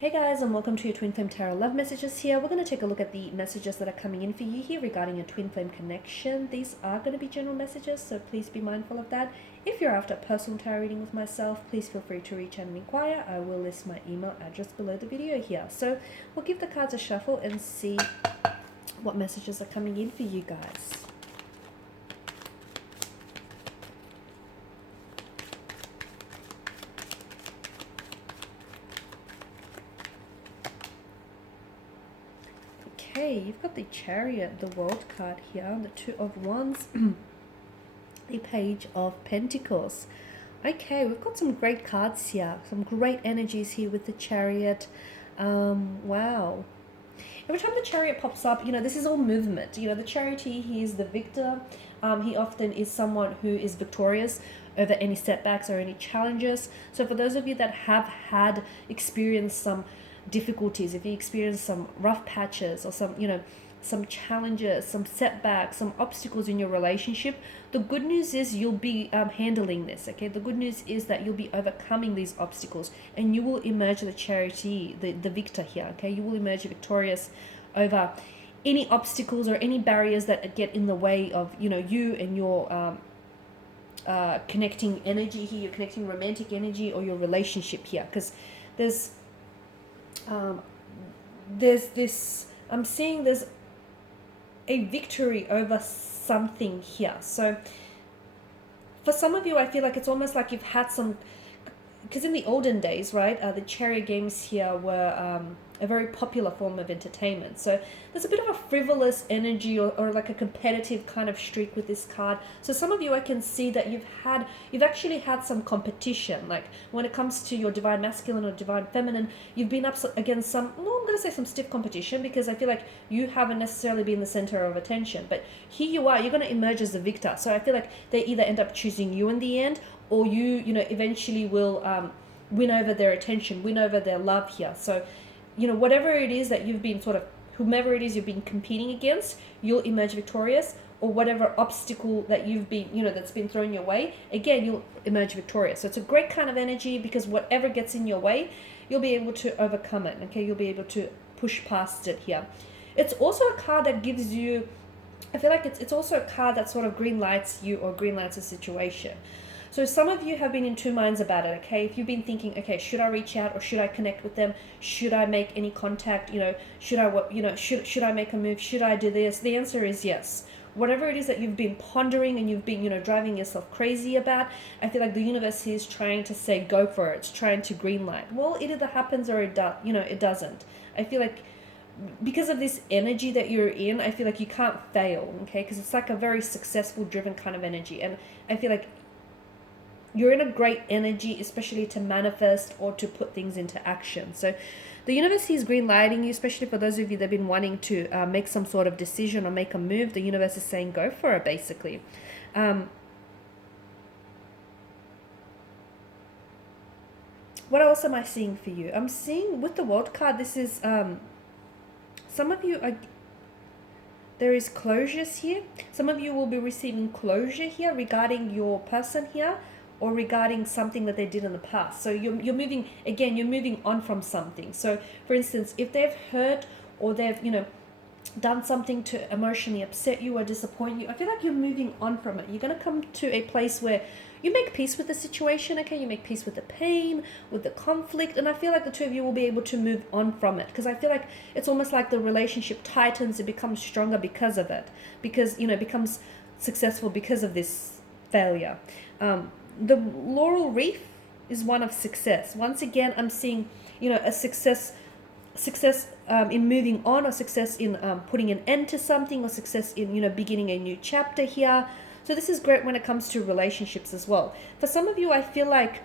Hey guys, and welcome to your Twin Flame Tarot Love Messages here. We're going to take a look at the messages that are coming in for you here regarding your Twin Flame connection. These are going to be general messages, so please be mindful of that. If you're after a personal tarot reading with myself, please feel free to reach out and inquire. I will list my email address below the video here. So we'll give the cards a shuffle and see what messages are coming in for you guys. Okay, you've got the Chariot, the World card here, the Two of Wands, the Page of Pentacles. Okay, we've got some great cards here, some great energies here with the Chariot. Wow. Every time the Chariot pops up, this is all movement. The Chariot, he is the victor. He often is someone who is victorious over any setbacks or any challenges. So for those of you that have experienced some difficulties, if you experience some rough patches or some challenges, some setbacks, some obstacles in your relationship, the good news is you'll be handling this. Okay, the good news is that you'll be overcoming these obstacles and you will emerge the Charity, the victor here. Okay, you will emerge victorious over any obstacles or any barriers that get in the way of you and your connecting energy here, your connecting romantic energy or your relationship here, because there's this, I'm seeing there's a victory over something here. So for some of you, I feel like it's almost like you've had some, because in the olden days, right, the Chariot games here were a very popular form of entertainment. So there's a bit of a frivolous energy or like a competitive kind of streak with this card. So some of you, I can see that you've actually had some competition. Like when it comes to your divine masculine or divine feminine, you've been up against some, I'm going to say some stiff competition, because I feel like you haven't necessarily been the center of attention. But here you are, you're going to emerge as the victor. So I feel like they either end up choosing you in the end, or you eventually will win over their attention, win over their love here. So whatever it is that you've been whomever it is you've been competing against, you'll emerge victorious, or whatever obstacle that you've been, that's been thrown your way, again, you'll emerge victorious. So it's a great kind of energy, because whatever gets in your way, you'll be able to overcome it. Okay, you'll be able to push past it here. It's also a card that gives you, I feel like it's also a card that sort of green lights you or green lights a situation. So some of you have been in two minds about it, okay? If you've been thinking, okay, should I reach out or should I connect with them? Should I make any contact? Should I make a move? Should I do this? The answer is yes. Whatever it is that you've been pondering and you've been, driving yourself crazy about, I feel like the universe is trying to say, go for it. It's trying to green light. Well, it either happens or it doesn't. I feel like because of this energy that you're in, I feel like you can't fail, okay? Because it's like a very successful, driven kind of energy. And I feel like you're in a great energy, especially to manifest or to put things into action. So the universe is green lighting you, especially for those of you that have been wanting to make some sort of decision or make a move. The universe is saying go for it, basically. What else am I seeing for you? I'm seeing with the World card, this is some of you are, there is closures here. Some of you will be receiving closure here regarding your person here, or regarding something that they did in the past. So you're moving, again, you're moving on from something. So for instance, if they've hurt or they've, done something to emotionally upset you or disappoint you, I feel like you're moving on from it. You're going to come to a place where you make peace with the situation, okay? You make peace with the pain, with the conflict, and I feel like the two of you will be able to move on from it, because I feel like it's almost like the relationship tightens, it becomes stronger because of it, because, it becomes successful because of this failure. The laurel wreath is one of success. Once again, I'm seeing, a success in moving on, or success in putting an end to something, or success in, beginning a new chapter here. So this is great when it comes to relationships as well. For some of you, I feel like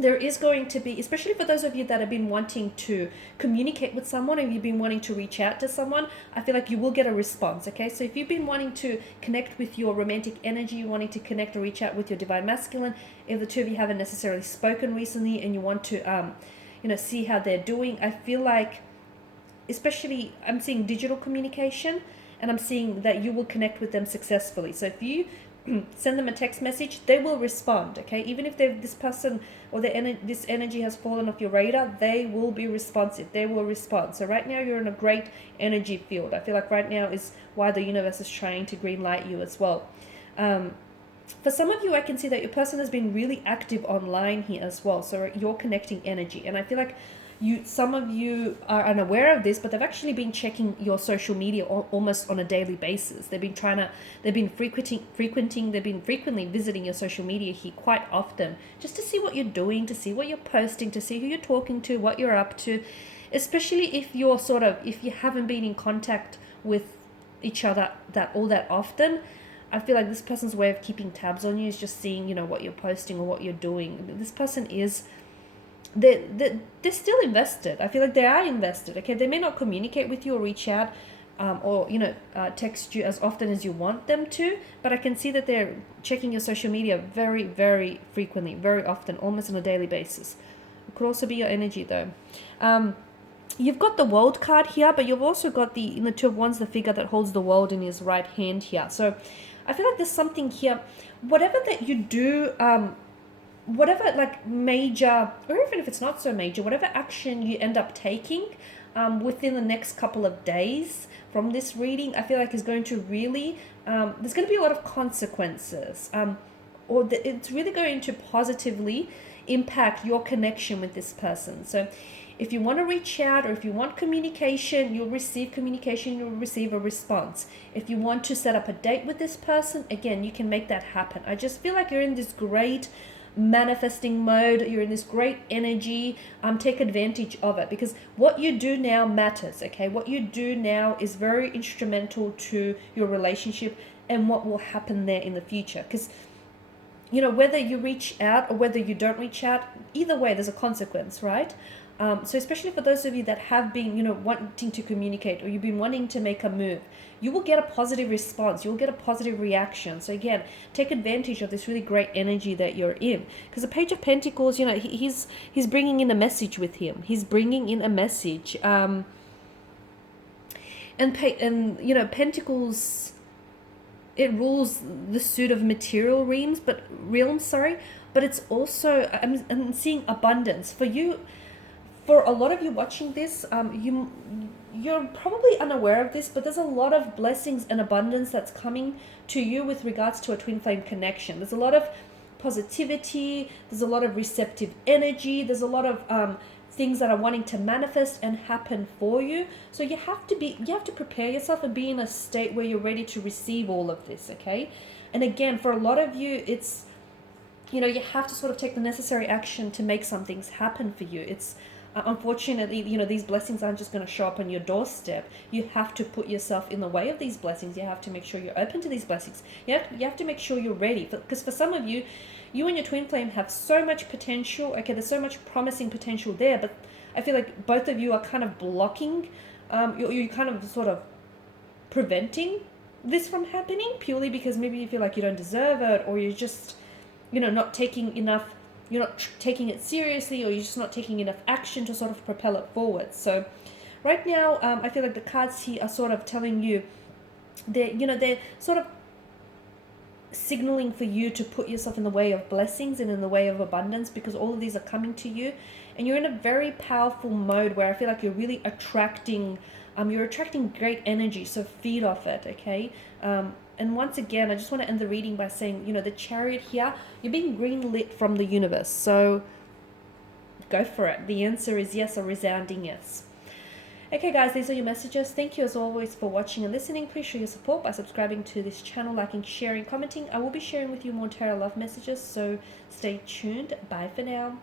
there is going to be, especially for those of you that have been wanting to communicate with someone, and you've been wanting to reach out to someone, I feel like you will get a response, okay? So if you've been wanting to connect with your romantic energy, wanting to connect or reach out with your divine masculine, if the two of you haven't necessarily spoken recently and you want to, see how they're doing, I feel like, especially, I'm seeing digital communication, and I'm seeing that you will connect with them successfully. So if you send them a text message, they will respond, okay? Even if this person or this energy has fallen off your radar, they will be responsive. They will respond. So right now you're in a great energy field. I feel like right now is why the universe is trying to green light you as well. For some of you, I can see that your person has been really active online here as well. So you're connecting energy. And I feel like some of you are unaware of this, but they've actually been checking your social media almost on a daily basis. They've been frequently visiting your social media here quite often, just to see what you're doing, to see what you're posting, to see who you're talking to, what you're up to, especially if you haven't been in contact with each other all that often. I feel like this person's way of keeping tabs on you is just seeing, what you're posting or what you're doing. This person is, they're still invested. I feel like they are invested, okay? They may not communicate with you or reach out or, text you as often as you want them to, but I can see that they're checking your social media very, very frequently, very often, almost on a daily basis. It could also be your energy though. You've got the World card here, but you've also got the Two of Wands, the figure that holds the world in his right hand here. So I feel like there's something here, whatever that you do, whatever like major, or even if it's not so major, whatever action you end up taking within the next couple of days from this reading, I feel like is going to really, there's going to be a lot of consequences, it's really going to positively impact your connection with this person. So if you want to reach out or if you want communication, you'll receive communication, you'll receive a response. If you want to set up a date with this person, again, you can make that happen. I just feel like you're in this great manifesting mode. You're in this great energy. Take advantage of it, because what you do now matters, okay? What you do now is very instrumental to your relationship and what will happen there in the future. Because whether you reach out or whether you don't reach out, either way, there's a consequence, right? So especially for those of you that have been, wanting to communicate, or you've been wanting to make a move, you will get a positive response. You'll get a positive reaction. So again, take advantage of this really great energy that you're in. Because the Page of Pentacles, he's bringing in a message with him. He's bringing in a message. And Pentacles, it rules the suit of material realms, but it's also, I'm seeing abundance for you. For a lot of you watching this, you're probably unaware of this, but there's a lot of blessings and abundance that's coming to you with regards to a twin flame connection. There's a lot of positivity, there's a lot of receptive energy, there's a lot of things that are wanting to manifest and happen for you. So you have to prepare yourself and be in a state where you're ready to receive all of this, okay? And again, for a lot of you, it's, you have to sort of take the necessary action to make some things happen for you. It's unfortunately, these blessings aren't just going to show up on your doorstep. You have to put yourself in the way of these blessings. You have to make sure you're open to these blessings. You have to make sure you're ready. Because for some of you, you and your twin flame have so much potential. Okay, there's so much promising potential there, but I feel like both of you are kind of blocking, you're kind of sort of preventing this from happening, purely because maybe you feel like you don't deserve it, or you're just, not taking enough, you're not taking it seriously, or you're just not taking enough action to sort of propel it forward. So right now, I feel like the cards here are sort of telling you, they're sort of signaling for you to put yourself in the way of blessings and in the way of abundance, because all of these are coming to you, and you're in a very powerful mode where I feel like you're really attracting great energy. So feed off it, okay? And once again, I just want to end the reading by saying, the Chariot here, you're being green lit from the universe. So go for it. The answer is yes, a resounding yes. Okay, guys, these are your messages. Thank you as always for watching and listening. Please show your support by subscribing to this channel, liking, sharing, commenting. I will be sharing with you more tarot love messages, so stay tuned. Bye for now.